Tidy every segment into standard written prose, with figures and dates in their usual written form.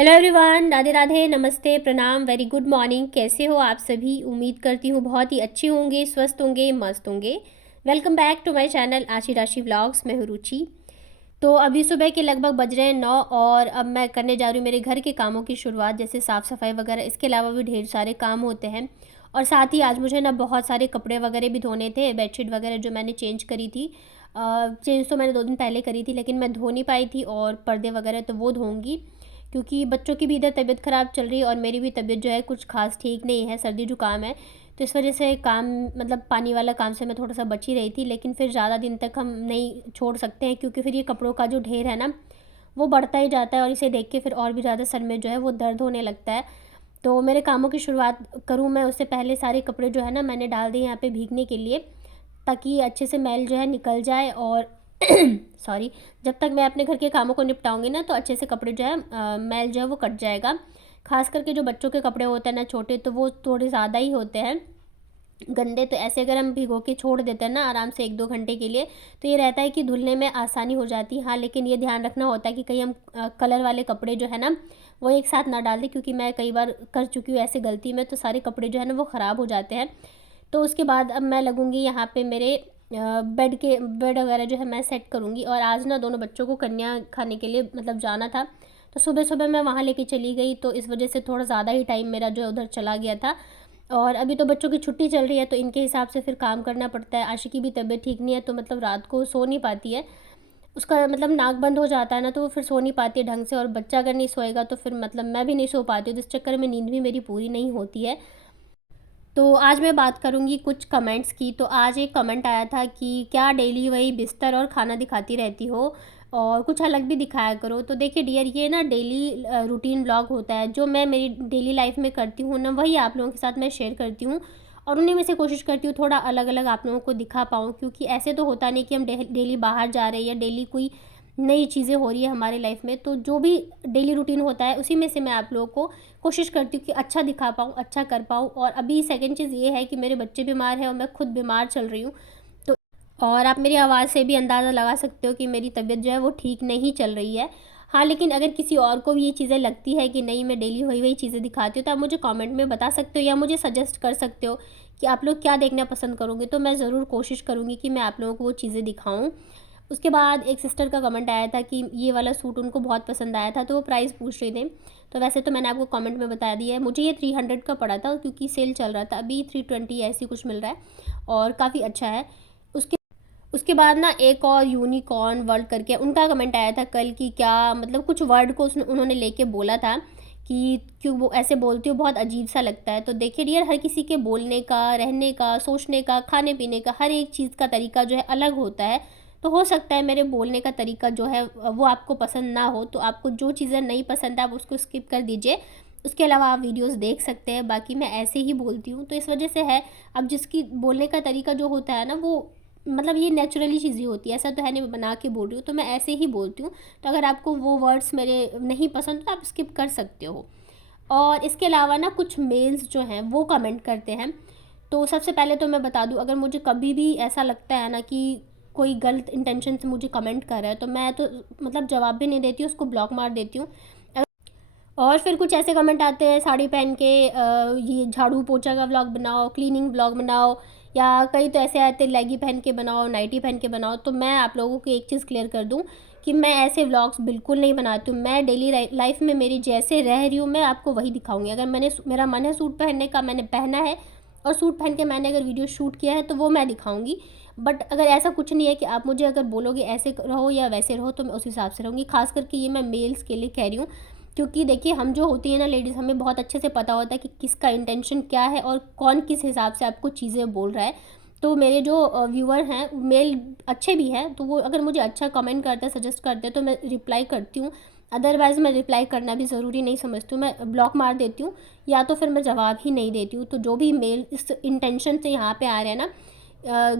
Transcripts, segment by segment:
Hello everyone, Radhe Radhe, नमस्ते, प्रणाम, very good morning. कैसे हो आप सभी? उम्मीद करती हूँ बहुत ही अच्छे होंगे, स्वस्थ होंगे, मस्त होंगे। Welcome back to my channel Aashi Rashi vlogs. मैं हूँ रुचि। तो अभी सुबह के लगभग बज रहे हैं 9 और अब मैं करने जा रही हूँ मेरे घर के कामों की शुरुआत, जैसे साफ़ सफाई वगैरह। इसके अलावा भी ढेर सारे काम होते हैं और साथ ही आज मुझे ना बहुत सारे कपड़े वगैरह भी धोने थे। बेडशीट वगैरह जो मैंने चेंज करी थी, चेंज तो मैंने 2 दिन पहले करी थी, लेकिन मैं धो नहीं पाई थी। और पर्दे वगैरह तो वो धोऊँगी, क्योंकि बच्चों की भी इधर तबीयत ख़राब चल रही है और मेरी भी तबीयत जो है कुछ खास ठीक नहीं है, सर्दी जुकाम है। तो इस वजह से काम, मतलब पानी वाला काम से मैं थोड़ा सा बची रही थी, लेकिन फिर ज़्यादा दिन तक हम नहीं छोड़ सकते हैं, क्योंकि फिर ये कपड़ों का जो ढेर है ना, वो बढ़ता ही जाता है और इसे देख के फिर और भी ज़्यादा सर में जो है वो दर्द होने लगता है। तो मेरे कामों की शुरुआत करूँ मैं, उससे पहले सारे कपड़े जो है ना मैंने डाल दिए यहाँ पे भीगने के लिए, ताकि अच्छे से मैल जो है निकल जाए। और सॉरी, जब तक मैं अपने घर के कामों को निपटाऊंगी ना, तो अच्छे से कपड़े जो है मैल जो है वो कट जाएगा। खास करके जो बच्चों के कपड़े होते हैं ना छोटे, तो वो थोड़े ज़्यादा ही होते हैं गंदे। तो ऐसे अगर हम भिगो के छोड़ देते हैं ना आराम से 1-2 घंटे के लिए, तो ये रहता है कि धुलने में आसानी हो जाती है। हाँ, लेकिन ये ध्यान रखना होता है कि कहीं हम कलर वाले कपड़े जो है ना वो एक साथ ना डाल दें, क्योंकि मैं कई बार कर चुकी हूँ ऐसे गलती में, तो सारे कपड़े जो है ना वो ख़राब हो जाते हैं। तो उसके बाद अब मैं लगूँगी यहाँ पे मेरे बेड वगैरह जो है मैं सेट करूँगी। और आज ना दोनों बच्चों को कन्या खाने के लिए मतलब जाना था, तो सुबह सुबह मैं वहाँ लेके चली गई, तो इस वजह से थोड़ा ज़्यादा ही टाइम मेरा जो है उधर चला गया था। और अभी तो बच्चों की छुट्टी चल रही है, तो इनके हिसाब से फिर काम करना पड़ता है। आशी की भी तबीयत ठीक नहीं है, तो मतलब रात को सो नहीं पाती है, उसका मतलब नाक बंद हो जाता है ना, तो वो फिर सो नहीं पाती है ढंग से। और बच्चा अगर नहीं सोएगा तो फिर मतलब मैं भी नहीं सो पाती हूँ, तो इस चक्कर में नींद भी मेरी पूरी नहीं होती है। तो आज मैं बात करूँगी कुछ कमेंट्स की। तो आज एक कमेंट आया था कि क्या डेली वही बिस्तर और खाना दिखाती रहती हो, और कुछ अलग भी दिखाया करो। तो देखिए डियर, ये ना डेली रूटीन व्लॉग होता है, जो मैं मेरी डेली लाइफ में करती हूँ ना, वही आप लोगों के साथ मैं शेयर करती हूँ। और उन्हीं में से कोशिश करती हूँ थोड़ा अलग अलग आप लोगों को दिखा पाऊँ, क्योंकि ऐसे तो होता नहीं कि हम डेली बाहर जा रहे हैं या डेली कोई नई चीज़ें हो रही है हमारे लाइफ में। तो जो भी डेली रूटीन होता है उसी में से मैं आप लोगों को कोशिश करती हूँ कि अच्छा दिखा पाऊँ, अच्छा कर पाऊँ। और अभी सेकंड चीज़ ये है कि मेरे बच्चे बीमार हैं और मैं खुद बीमार चल रही हूँ। तो और आप मेरी आवाज़ से भी अंदाज़ा लगा सकते हो कि मेरी तबीयत जो है वो ठीक नहीं चल रही है। हाँ, लेकिन अगर किसी और को भी ये चीज़ें लगती है कि नहीं मैं डेली वही वही चीज़ें दिखाती हूँ, तो आप मुझे कमेंट में बता सकते हो या मुझे सजेस्ट कर सकते हो कि आप लोग क्या देखना पसंद करोगे। तो मैं ज़रूर कोशिश करूँगी कि मैं आप लोगों को वो चीज़ें दिखाऊँ। उसके बाद एक सिस्टर का कमेंट आया था कि ये वाला सूट उनको बहुत पसंद आया था, तो वो प्राइस पूछ रहे थे। तो वैसे तो मैंने आपको कमेंट में बता दिया है, मुझे ये 300 का पड़ा था, क्योंकि सेल चल रहा था। अभी 320 ऐसी कुछ मिल रहा है और काफ़ी अच्छा है। उसके उसके बाद ना एक और यूनिकॉर्न वर्ल्ड करके उनका कमेंट आया था कल, कि क्या मतलब कुछ वर्ड को उन्होंने लेके बोला था कि क्यों वो ऐसे बोलती हो, बहुत अजीब सा लगता है। तो देखिए डियर, हर किसी के बोलने का, रहने का, सोचने का, खाने पीने का, हर एक चीज़ का तरीका जो है अलग होता है। तो हो सकता है मेरे बोलने का तरीका जो है वो आपको पसंद ना हो, तो आपको जो चीज़ें नहीं पसंद है आप उसको स्किप कर दीजिए। उसके अलावा आप वीडियोस देख सकते हैं, बाकी मैं ऐसे ही बोलती हूँ, तो इस वजह से है। अब जिसकी बोलने का तरीका जो होता है ना, वो मतलब ये नेचुरली चीज़ें होती है, ऐसा तो है नहीं मैं बना के बोल रही हूँ, तो मैं ऐसे ही बोलती हूँ। तो अगर आपको वो वर्ड्स मेरे नहीं पसंद तो आप स्किप कर सकते हो। और इसके अलावा ना कुछ मेल्स जो हैं वो कमेंट करते हैं। तो सबसे पहले तो मैं बता दूं, अगर मुझे कभी भी ऐसा लगता है ना कि कोई गलत इंटेंशन से मुझे कमेंट कर रहा है, तो मैं तो मतलब जवाब भी नहीं देती हूँ, उसको ब्लॉक मार देती हूँ। और फिर कुछ ऐसे कमेंट आते हैं साड़ी पहन के ये झाड़ू पोछा का व्लॉग बनाओ, क्लीनिंग व्लॉग बनाओ, या कई तो ऐसे आते हैं लेगी पहन के बनाओ, नाइटी पहन के बनाओ। तो मैं आप लोगों को एक चीज़ क्लियर कर दूं कि मैं ऐसे व्लॉग्स बिल्कुल नहीं बनाती हूँ। मैं डेली लाइफ में मेरी जैसे रह रही हूँ मैं आपको वही दिखाऊंगी। अगर मेरा मन है सूट पहनने का, मैंने पहना है, और सूट पहन के मैंने अगर वीडियो शूट किया है, तो वो मैं दिखाऊंगी। बट अगर ऐसा कुछ नहीं है कि आप मुझे अगर बोलोगे ऐसे रहो या वैसे रहो, तो मैं उस हिसाब से रहूँगी। खास करके ये मैं मेल्स के लिए कह रही हूँ, क्योंकि देखिए हम जो होती है ना लेडीज़, हमें बहुत अच्छे से पता होता है कि किसका इंटेंशन क्या है और कौन किस हिसाब से आपको चीज़ें बोल रहा है। तो मेरे जो व्यूअर हैं मेल अच्छे भी हैं, तो वो अगर मुझे अच्छा कमेंट करते हैं, सजेस्ट करते हैं, तो मैं रिप्लाई करती हूँ। अदरवाइज़ मैं रिप्लाई करना भी ज़रूरी नहीं समझती हूँ, मैं ब्लॉक मार देती हूँ, या तो फिर मैं जवाब ही नहीं देती हूँ। तो जो भी मेल इस इंटेंशन से यहाँ पे आ रहे हैं ना,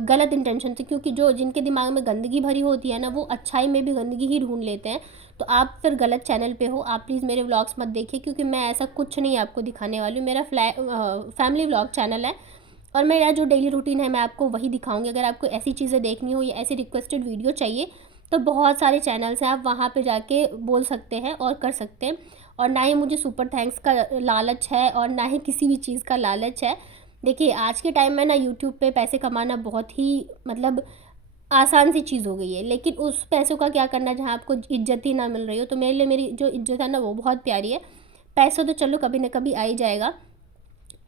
गलत इंटेंशन से, क्योंकि जो जिनके दिमाग में गंदगी भरी होती है ना, वो अच्छाई में भी गंदगी ही ढूंढ लेते हैं। तो आप फिर गलत चैनल पे हो। आप प्लीज़ मेरे व्लॉग्स मत देखिए, क्योंकि मैं ऐसा कुछ नहीं आपको दिखाने वाली हूँ। मेरा फैमिली व्लॉग चैनल है, और मेरा जो डेली रूटीन है मैं आपको वही दिखाऊंगी। अगर आपको ऐसी चीज़ें देखनी हो या ऐसी रिक्वेस्टेड वीडियो चाहिए, तो बहुत सारे चैनल्स हैं, आप वहाँ पे जाके बोल सकते हैं और कर सकते हैं। और ना ही मुझे सुपर थैंक्स का लालच है और ना ही किसी भी चीज़ का लालच है। देखिए आज के टाइम में ना यूट्यूब पे पैसे कमाना बहुत ही मतलब आसान सी चीज़ हो गई है, लेकिन उस पैसों का क्या करना जहाँ आपको इज्जत ही ना मिल रही हो। तो मेरे लिए मेरी जो इज्जत है ना वो बहुत प्यारी है। पैसा तो चलो कभी ना कभी आ ही जाएगा।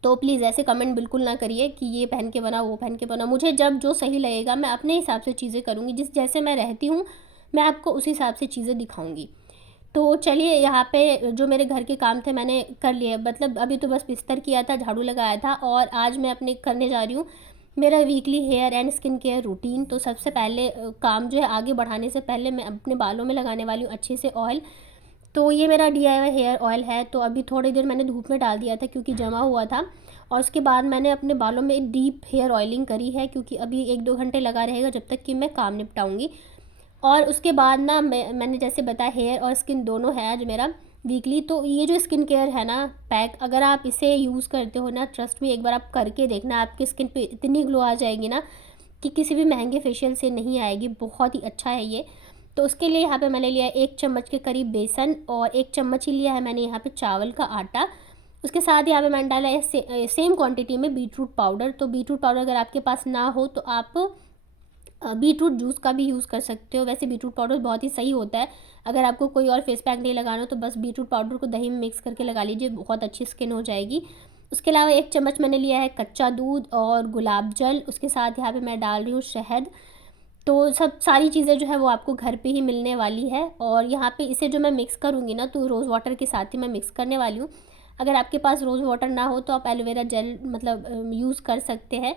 तो प्लीज़ ऐसे कमेंट बिल्कुल ना करिए कि ये पहन के बना, वो पहन के बना। मुझे जब जो सही लगेगा मैं अपने हिसाब से चीज़ें करूँगी, जिस जैसे मैं रहती हूँ मैं आपको उस हिसाब से चीज़ें दिखाऊँगी। तो चलिए यहाँ पे जो मेरे घर के काम थे मैंने कर लिए, मतलब अभी तो बस बिस्तर किया था, झाड़ू लगाया था, और आज मैं अपने करने जा रही हूँ मेरा weekly hair and skin care routine. तो सबसे पहले काम जो है आगे बढ़ाने से पहले मैं अपने बालों में लगाने वाली हूँ अच्छे से ऑयल। तो ये मेरा DIY हेयर ऑयल है। तो अभी थोड़ी देर मैंने धूप में डाल दिया था क्योंकि जमा हुआ था, और उसके बाद मैंने अपने बालों में डीप हेयर ऑयलिंग करी है, क्योंकि अभी 1-2 घंटे लगा रहेगा जब तक कि मैं काम निपटाऊंगी। और उसके बाद ना मैंने जैसे बताया हेयर और स्किन दोनों है आज मेरा वीकली। तो ये जो स्किन केयर है ना पैक, अगर आप इसे यूज़ करते हो ना, ट्रस्ट में एक बार आप करके देखना, आपकी स्किन पे इतनी ग्लो आ जाएगी ना कि किसी भी महंगे फेशियल से नहीं आएगी। बहुत ही अच्छा है ये। तो उसके लिए यहाँ पे मैंने लिया है 1 चम्मच के करीब बेसन, और 1 चम्मच ही लिया है मैंने यहाँ पे चावल का आटा। उसके साथ यहाँ पे मैंने डाला है सेम क्वांटिटी में बीटरूट पाउडर। तो बीटरूट पाउडर अगर आपके पास ना हो तो आप बीटरूट जूस का भी यूज़ कर सकते हो। वैसे बीटरूट पाउडर बहुत ही सही होता है। अगर आपको कोई और फेस पैक नहीं लगाना हो तो बस बीटरूट पाउडर को दही में मिक्स करके लगा लीजिए, बहुत अच्छी स्किन हो जाएगी। उसके अलावा 1 चम्मच मैंने लिया है कच्चा दूध और गुलाब जल। उसके साथ यहाँ पे मैं डाल रही हूँ शहद। तो सब सारी चीज़ें जो है वो आपको घर पे ही मिलने वाली है। और यहाँ पे इसे जो मैं मिक्स करूँगी ना तो रोज़ वाटर के साथ ही मैं मिक्स करने वाली हूँ। अगर आपके पास रोज़ वाटर ना हो तो आप एलोवेरा जेल मतलब यूज़ कर सकते हैं।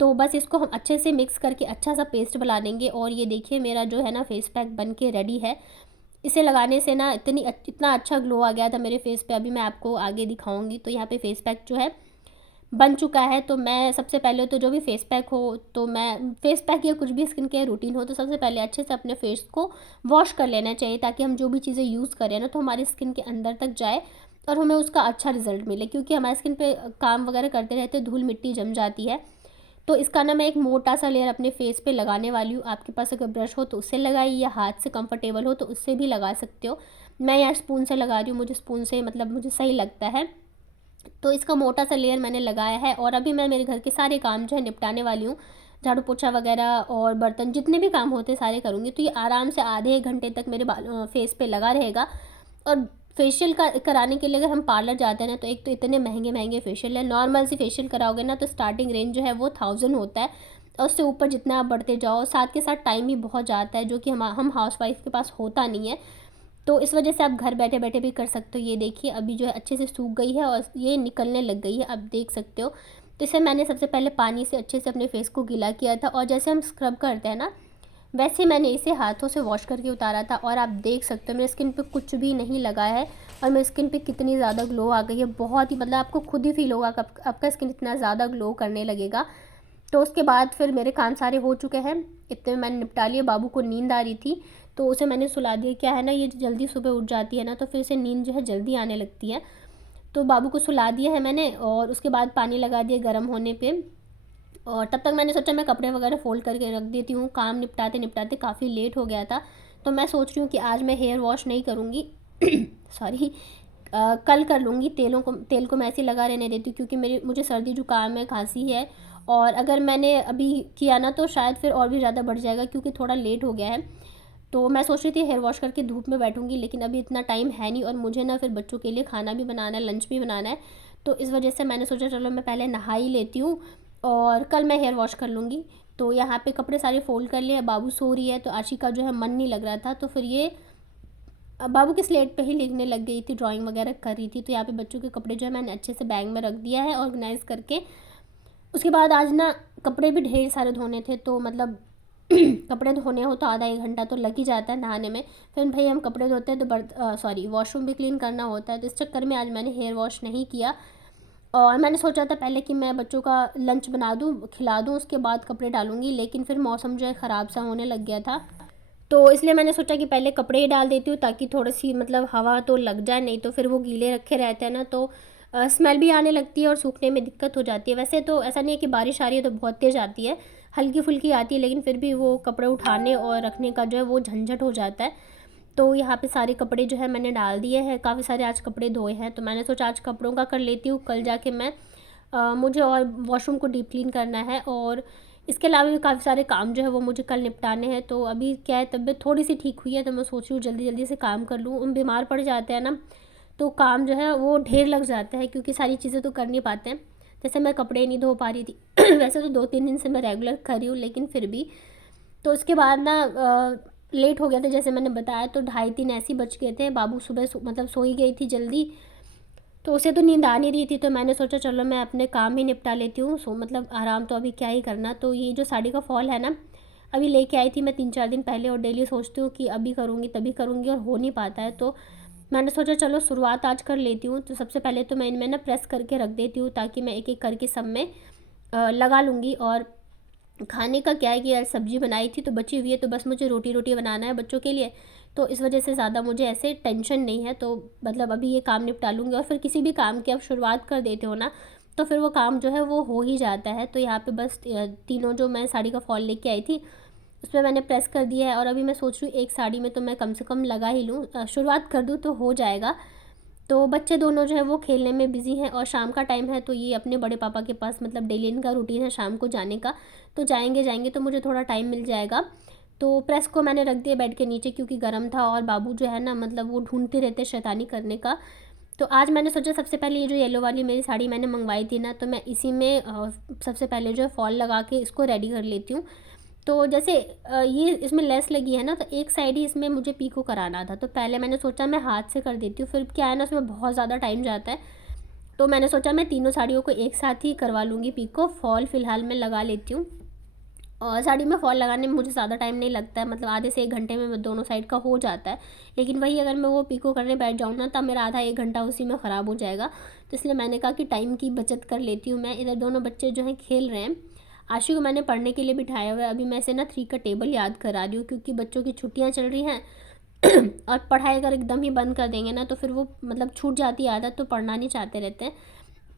तो बस इसको हम अच्छे से मिक्स करके अच्छा सा पेस्ट बना लेंगे। और ये देखिए मेरा जो है ना फेस पैक बन के रेडी है। इसे लगाने से ना इतना अच्छा ग्लो आ गया था मेरे फेस पे, अभी मैं आपको आगे दिखाऊंगी। तो यहाँ पे फेस पैक जो है बन चुका है। तो मैं सबसे पहले तो जो भी फेस पैक हो, तो मैं फेस पैक या कुछ भी स्किन केयर रूटीन हो, तो सबसे पहले अच्छे से अपने फेस को वॉश कर लेना चाहिए, ताकि हम जो भी चीज़ें यूज़ करें ना तो हमारी स्किन के अंदर तक जाए और हमें उसका अच्छा रिजल्ट मिले। क्योंकि हमारी स्किन पे काम वगैरह करते रहते धूल मिट्टी जम जाती है। तो इसका ना मैं एक मोटा सा लेयर अपने फेस पे लगाने वाली हूँ। आपके पास अगर ब्रश हो तो उससे लगाइए, या हाथ से कंफर्टेबल हो तो उससे भी लगा सकते हो। मैं यहाँ स्पून से लगा रही हूँ, मुझे स्पून से मतलब मुझे सही लगता है। तो इसका मोटा सा लेयर मैंने लगाया है। और अभी मैं मेरे घर के सारे काम जो है निपटाने वाली हूँ, झाड़ू पोछा वगैरह और बर्तन जितने भी काम होते हैं सारे करूँगी। तो ये आराम से आधे 1 घंटे तक मेरे फेस पे लगा रहेगा। और फेशियल कराने के लिए अगर हम पार्लर जाते हैं ना तो एक तो इतने महंगे महंगे फेशियल है। नॉर्मल सी फेशियल कराओगे ना तो स्टार्टिंग रेंज जो है वो 1000 होता है, और उससे ऊपर जितना आप बढ़ते जाओ, साथ के साथ टाइम भी बहुत जाता है, जो कि हम हाउसवाइफ के पास होता नहीं है। तो इस वजह से आप घर बैठे बैठे भी कर सकते हो। ये देखिए अभी जो है अच्छे से सूख गई है और ये निकलने लग गई है, आप देख सकते हो। तो इसे मैंने सबसे पहले पानी से अच्छे से अपने फेस को गीला किया था, और जैसे हम स्क्रब करते हैं ना वैसे मैंने इसे हाथों से वॉश करके उतारा था। और आप देख सकते हो मेरे स्किन पे कुछ भी नहीं लगा है, और मेरी स्किन पे कितनी ज़्यादा ग्लो आ गई है। बहुत ही मतलब आपको खुद ही फील होगा कि आपका स्किन इतना ज़्यादा ग्लो करने लगेगा। तो उसके बाद फिर मेरे काम सारे हो चुके हैं, इतने में मैंने निपटा लिए। बाबू को नींद आ रही थी तो उसे मैंने सुला दिया। क्या है ना, ये जल्दी सुबह उठ जाती है ना तो फिर इसे नींद जो है जल्दी आने लगती है। तो बाबू को सुला दिया है मैंने, और उसके बाद पानी लगा दिया गर्म होने पे। और तब तक मैंने सोचा मैं कपड़े वगैरह फोल्ड करके रख देती हूँ, काम निपटाते निपटाते काफ़ी लेट हो गया था। तो मैं सोच रही हूँ कि आज मैं हेयर वॉश नहीं करूँगी सॉरी, कल कर लूँगी। तेल को मैं ऐसे ही लगा रहने देती हूँ, क्योंकि मुझे सर्दी जुकाम है, खांसी है। और अगर मैंने अभी किया ना तो शायद फिर और भी ज़्यादा बढ़ जाएगा, क्योंकि थोड़ा लेट हो गया है। तो मैं सोच रही थी हेयर वॉश करके धूप में बैठूंगी, लेकिन अभी इतना टाइम है नहीं, और मुझे ना फिर बच्चों के लिए खाना भी बनाना है, लंच भी बनाना है। तो इस वजह से मैंने सोचा चलो मैं पहले नहा ही लेती हूँ, और कल मैं हेयर वॉश कर लूँगी। तो यहाँ पे कपड़े सारे फोल्ड कर लिए। बाबू सो रही है तो आशी का जो है मन नहीं लग रहा था, तो फिर ये बाबू के स्लेट पे ही लिखने लग गई थी, ड्राइंग वगैरह कर रही थी। तो यहाँ पे बच्चों के कपड़े जो है मैंने अच्छे से बैग में रख दिया है ऑर्गेनाइज़ करके। उसके बाद आज ना कपड़े भी ढेर सारे धोने थे, तो मतलब कपड़े धोने हो तो आधा 1 घंटा तो लग ही जाता है नहाने में। फिर भाई हम कपड़े धोते हैं तो वॉशरूम भी क्लीन करना होता है। तो इस चक्कर में आज मैंने हेयर वॉश नहीं किया। और मैंने सोचा था पहले कि मैं बच्चों का लंच बना दूँ, खिला दूँ, उसके बाद कपड़े डालूँगी, लेकिन फिर मौसम जो है ख़राब सा होने लग गया था। तो इसलिए मैंने सोचा कि पहले कपड़े ही डाल देती हूँ, ताकि थोड़ी सी मतलब हवा तो लग जाए, नहीं तो फिर वो गीले रखे रहते हैं ना तो स्मेल भी आने लगती है और सूखने में दिक्कत हो जाती है। वैसे तो ऐसा नहीं है कि बारिश आ रही है तो बहुत तेज़ आती है, हल्की फुल्की आती है, लेकिन फिर भी वो कपड़े उठाने और रखने का जो है वो झंझट हो जाता है। तो यहाँ पे सारे कपड़े जो है मैंने डाल दिए हैं, काफ़ी सारे आज कपड़े धोए हैं, तो मैंने सोचा आज कपड़ों का कर लेती हूँ, कल जाके मैं मुझे और वॉशरूम को डीप क्लीन करना है, और इसके अलावा भी काफ़ी सारे काम जो है वो मुझे कल निपटाने हैं। तो अभी क्या है, तबीयत थोड़ी सी ठीक हुई है, तो मैं सोच रही हूँ जल्दी जल्दी से काम कर लूँ। हम बीमार पड़ जाते हैं ना, तो काम जो है वो ढेर लग जाता है, क्योंकि सारी चीज़ें तो कर नहीं पाते हैं। जैसे मैं कपड़े नहीं धो पा रही थी वैसे तो 2-3 दिन से मैं रेगुलर कर रही हूँ, लेकिन फिर भी। तो उसके बाद ना लेट हो गया था, जैसे मैंने बताया, तो 2:30-3 ऐसे ही बज गए थे। बाबू सुबह मतलब सो ही गई थी जल्दी, तो उसे तो नींद आ नहीं रही थी, तो मैंने सोचा चलो मैं अपने काम ही निपटा लेती हूँ। सो मतलब आराम तो अभी क्या ही करना। तो ये जो साड़ी का फॉल है ना, अभी लेके आई थी मैं 3-4 दिन पहले, और डेली सोचती हूँ कि अभी करूँगी तभी करूँगी, और हो नहीं पाता है। तो मैंने सोचा चलो शुरुआत आज कर लेती हूँ। तो सबसे पहले तो मैं इनमें ना प्रेस करके रख देती हूँ, ताकि मैं एक एक करके सब में लगा लूँगी। और खाने का क्या है कि यार सब्ज़ी बनाई थी तो बची हुई है, तो बस मुझे रोटी रोटी बनाना है बच्चों के लिए, तो इस वजह से ज़्यादा मुझे ऐसे टेंशन नहीं है। तो मतलब अभी ये काम निपटा लूँगी, और फिर किसी भी काम की आप शुरुआत कर देते हो ना, तो फिर वो काम जो है वो हो ही जाता है। तो यहाँ पे बस तीनों जो मैं साड़ी का फॉल लेके आई थी, उसमें मैंने प्रेस कर दिया है। और अभी मैं सोच रही हूँ एक साड़ी में तो मैं कम से कम लगा ही लूँ, शुरुआत कर दूँ तो हो जाएगा। तो बच्चे दोनों जो है वो खेलने में बिज़ी हैं, और शाम का टाइम है, तो ये अपने बड़े पापा के पास, मतलब डेली इनका रूटीन है शाम को जाने का, तो जाएंगे जाएंगे तो मुझे थोड़ा टाइम मिल जाएगा। तो प्रेस को मैंने रख दिया बेड के नीचे, क्योंकि गर्म था, और बाबू जो है ना, मतलब वो ढूंढते रहते शैतानी करने का। तो आज मैंने सोचा सबसे पहले ये जो येलो वाली मेरी साड़ी मैंने मंगवाई थी ना, तो मैं इसी में सबसे पहले जो है फॉल लगा के इसको रेडी कर लेती हूँ। तो जैसे ये इसमें लेस लगी है ना, तो एक साइड ही इसमें मुझे पीको कराना था, तो पहले मैंने सोचा मैं हाथ से कर देती हूँ, फिर क्या है ना, उसमें बहुत ज़्यादा टाइम जाता है। तो मैंने सोचा मैं तीनों साड़ियों को एक साथ ही करवा लूँगी पीको। फॉल फ़िलहाल मैं लगा लेती हूँ, और साड़ी में फॉल लगाने में मुझे ज़्यादा टाइम नहीं लगता है, मतलब आधे से 1 घंटे में दोनों साइड का हो जाता है। लेकिन वही अगर मैं वो पीको करने बैठ जाऊँ ना, तब मेरा आधा 1 घंटा उसी में ख़राब हो जाएगा। तो इसलिए मैंने कहा कि टाइम की बचत कर लेती हूँ मैं। इधर दोनों बच्चे जो हैं खेल रहे हैं। आशु को मैंने पढ़ने के लिए बिठाया हुआ है, अभी मैं इसे ना 3 का टेबल याद करा रही हूँ, क्योंकि बच्चों की छुट्टियाँ चल रही हैं और पढ़ाई अगर एकदम ही बंद कर देंगे ना, तो फिर वो मतलब छूट जाती है आदत, तो पढ़ना नहीं चाहते रहते हैं।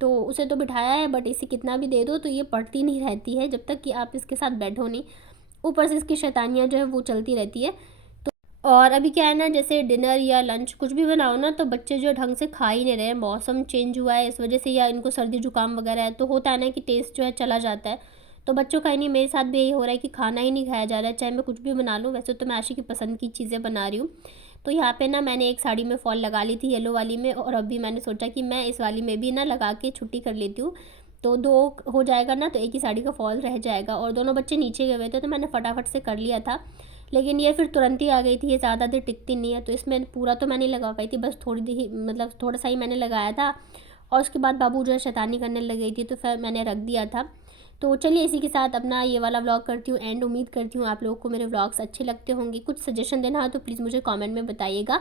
तो उसे तो बिठाया है, बट इसे कितना भी दे दो तो ये पढ़ती नहीं रहती है, जब तक कि आप इसके साथ बैठो नहीं। ऊपर से इसकी शैतानियाँ जो है वो चलती रहती है। और अभी क्या है ना, जैसे डिनर या लंच कुछ भी बनाओ ना, तो बच्चे जो ढंग से खा ही नहीं रहे हैं। मौसम चेंज हुआ है इस वजह से, या इनको सर्दी जुकाम वगैरह है, तो होता है ना कि टेस्ट जो है चला जाता है। तो बच्चों का ही नहीं, मेरे साथ भी यही हो रहा है कि खाना ही नहीं खाया जा रहा है, चाहे मैं कुछ भी बना लूँ। वैसे तो मैं आशी की पसंद की चीज़ें बना रही हूँ। तो यहाँ पे ना मैंने एक साड़ी में फॉल लगा ली थी, येलो वाली में, और अभी मैंने सोचा कि मैं इस वाली में भी ना लगा के छुट्टी कर लेती हूँ। तो 2 हो जाएगा ना, तो एक ही साड़ी का फॉल रह जाएगा। और दोनों बच्चे नीचे गए हुए थे, तो मैंने फटाफट से कर लिया था। लेकिन ये फिर तुरंत ही आ गई थी, ये ज़्यादा देर टिकती नहीं है, तो इसमें पूरा तो मैं नहीं लगा पाई थी, बस थोड़ी दी ही, मतलब थोड़ा सा ही मैंने लगाया था। और उसके बाद बाबू जो है शैतानी करने लग गई थी, तो फिर मैंने रख दिया था। तो चलिए इसी के साथ अपना ये वाला व्लॉग करती हूँ एंड। उम्मीद करती हूँ आप लोगों को मेरे व्लॉग्स अच्छे लगते होंगे। कुछ सजेशन देना हो तो प्लीज़ मुझे कमेंट में बताइएगा।